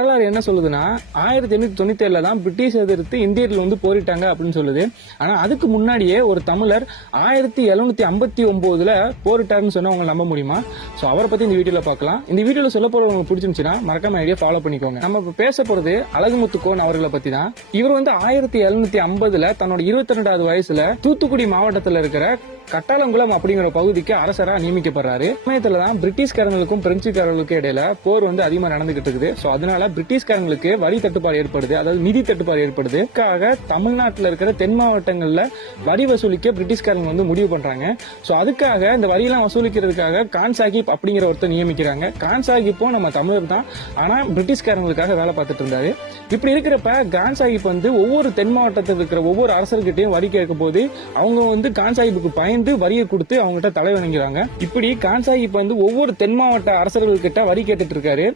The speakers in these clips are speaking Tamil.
வரலாறு என்ன சொல்லுதுன்னா 1897 தான் பிரிட்டிஷ் எதிர்த்து இந்தியர்கள் வந்து போரிட்டாங்க அப்படின்னு சொல்லுது. ஆனா அதுக்கு முன்னாடியே ஒரு தமிழர் 1759 போரிட்டாருன்னு சொன்னா உங்களை நம்ப முடியுமா? சோ அவரை பத்தி இந்த வீடியோல பார்க்கலாம். இந்த வீடியோல சொல்ல போறது உங்களுக்கு பிடிச்சிருந்துச்சுன்னா மறக்காம ஐடியா ஃபாலோ பண்ணிக்கோங்க. நம்ம இப்ப பேச போறது அழகுமுத்து கோன் அவர்களை பத்தி தான். இவர் வந்து 1750 தன்னோட 22வது வயசுல தூத்துக்குடி மாவட்டத்தில் இருக்கிற கட்டாலங்குளம் அப்படிங்கிற பகுதிக்கு அரசரா நியமிக்கப்படுறாரு. சமயத்துல தான் பிரிட்டிஷ்காரங்களுக்கும் பிரெஞ்சுக்காரர்களுக்கும் இடையில போர் வந்து அதிகமா நடந்துகிட்டு இருக்குது. சோ அதனால பிரிட்டிஷ்காரங்களுக்கு வரி தட்டுப்பாடு ஏற்படுது, அதாவது நிதி தட்டுப்பாடு ஏற்படுது. அதுக்காக தமிழ்நாட்டில் இருக்கிற தென் மாவட்டங்கள்ல வரி வசூலிக்க பிரிட்டிஷ்காரங்க வந்து முடிவு பண்றாங்க. சோ அதுக்காக இந்த வரியெல்லாம் வசூலிக்கிறதுக்காக கான் சாஹிப் அப்படிங்கிற ஒருத்தர் நியமிக்கிறாங்க. கான் சாஹிப்பும் நம்ம தமிழர் தான், ஆனா பிரிட்டிஷ்காரங்களுக்காக வேலை பார்த்துட்டு இருந்தாரு. இப்படி இருக்கிறப்ப கான் சாஹிப் வந்து ஒவ்வொரு தென் மாவட்டத்தில் இருக்கிற ஒவ்வொரு அரசர்கிட்டையும் வரி கேட்கும் போது அவங்க வந்து கான் சாஹிப்புக்கு பயந்து வரியை கொடுத்து அவங்ககிட்ட தலை வணங்குறாங்க. இப்படி கான் சாஹிப் வந்து ஒவ்வொரு தென் மாவட்ட அரசர்கள் கிட்ட வரி கேட்டுட்டு இருக்காரு.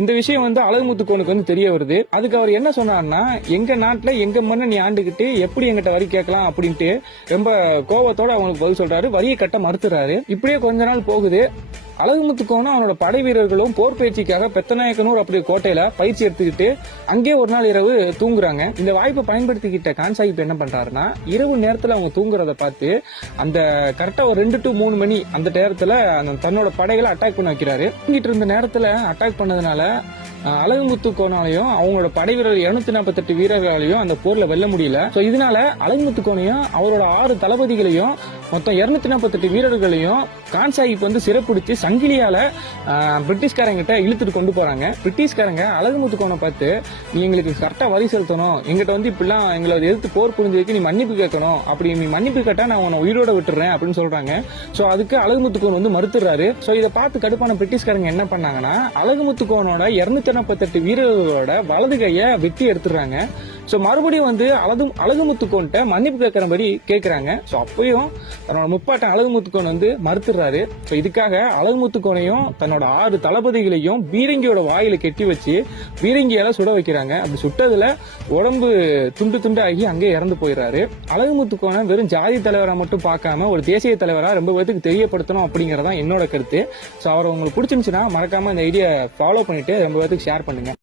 இந்த விஷயம் வந்து அழகுமுத்து கோனுக்கு வந்து தெரிய வருது. அதுக்கு அவர் என்ன சொன்னார்னா, எங்க நாட்டுல எங்க மண்ணை நீ ஆண்டுகிட்டு எப்படி எங்கிட்ட வரி கேட்கலாம் அப்படின்ட்டு ரொம்ப கோபத்தோட அவங்களுக்கு பதில் சொல்றாரு. வரியை கட்ட மறுத்துறாரு. இப்படியே கொஞ்ச நாள் போகுது. அழகுமுத்து கோனும் அவனோட படை வீரர்களும் போர் பயிற்சிக்காக பெத்தநாயக்கனூர் அப்படி கோட்டையில பயிற்சி எடுத்துக்கிட்டு அங்கே ஒரு நாள் இரவு தூங்குறாங்க. இந்த வாய்ப்பை பயன்படுத்திக்கிட்ட கான் சாஹிப் என்ன பண்றாருன்னா, இரவு நேரத்துல அவங்க தூங்குறத பார்த்து அந்த கரெக்டா ஒரு 2 to 3 மணி அந்த நேரத்துல தன்னோட படைகளை அட்டாக் பண்ண வைக்கிறாரு. தூங்கிட்டு இருந்த நேரத்துல அட்டாக் பண்ணதுனால அழகுமுத்து கோனாலையும் அவங்களோட படை வீரர்கள் 248 வீரர்களாலையும் அந்த போர்ல வெல்ல முடியல. சோ இதனால அழகுமுத்து கோனையும் அவரோட 6 தளபதிகளையும் மொத்தம் 248 வீரர்களையும் கான் சாஹிப் வந்து சிறைப்பிடிச்சு சங்கிலியால பிரிட்டிஷ்காரங்கிட்ட இழுத்துட்டு கொண்டு போறாங்க. பிரிட்டிஷ்காரங்க அழகுமுத்து கோனை பார்த்து, நீ எங்களுக்கு கரெக்டா வரி செலுத்தணும், எங்கிட்ட வந்து இப்படிலாம் எங்களை எதிர்த்து போர் புரிஞ்சதுக்கு நீ மன்னிப்பு கேட்கணும், அப்படி நீ மன்னிப்பு கேட்டா நான் உன்னை உயிரோட விட்டுறேன் அப்படின்னு சொல்றாங்க. சோ அதுக்கு அழகுமுத்து கோன் வந்து மறுத்துறாரு. சோ இதை பார்த்து கடுப்பான பிரிட்டிஷ்காரங்க என்ன பண்ணாங்கன்னா, அழகுமுத்து கோனோட 248 வீரர்களோட வலது கைய வெட்டி எடுத்துறாங்க. சோ மறுபடியும் வந்து அழகுமுத்து கோன்ட்ட மன்னிப்பு கேட்கிற மாதிரி கேட்கிறாங்க. சோ அப்பயும் தன்னோட முப்பாட்டன் அழகுமுத்து கோன் வந்து மறுத்துறாரு. சோ இதுக்காக அழகுமுத்து கோனையும் தன்னோட 6 தளபதிகளையும் பீரங்கியோட வாயில கெட்டி வச்சு பீரங்கியால சுட வைக்கிறாங்க. அப்படி சுட்டதுல உடம்பு துண்டு துண்டாகி அங்கே இறந்து போயிடுறாரு. அழகுமுத்து கோனை வெறும் ஜாதி தலைவரா மட்டும் பார்க்காம ஒரு தேசிய தலைவரா ரொம்ப பேருக்கு தெரியப்படுத்தணும் அப்படிங்கறதான் என்னோட கருத்து. சோ அவர் உங்களுக்கு பிடிச்சிருந்துச்சுன்னா மறக்காம இந்த ஐடியா ஃபாலோ பண்ணிட்டு ரொம்ப பேருக்கு ஷேர் பண்ணுங்க.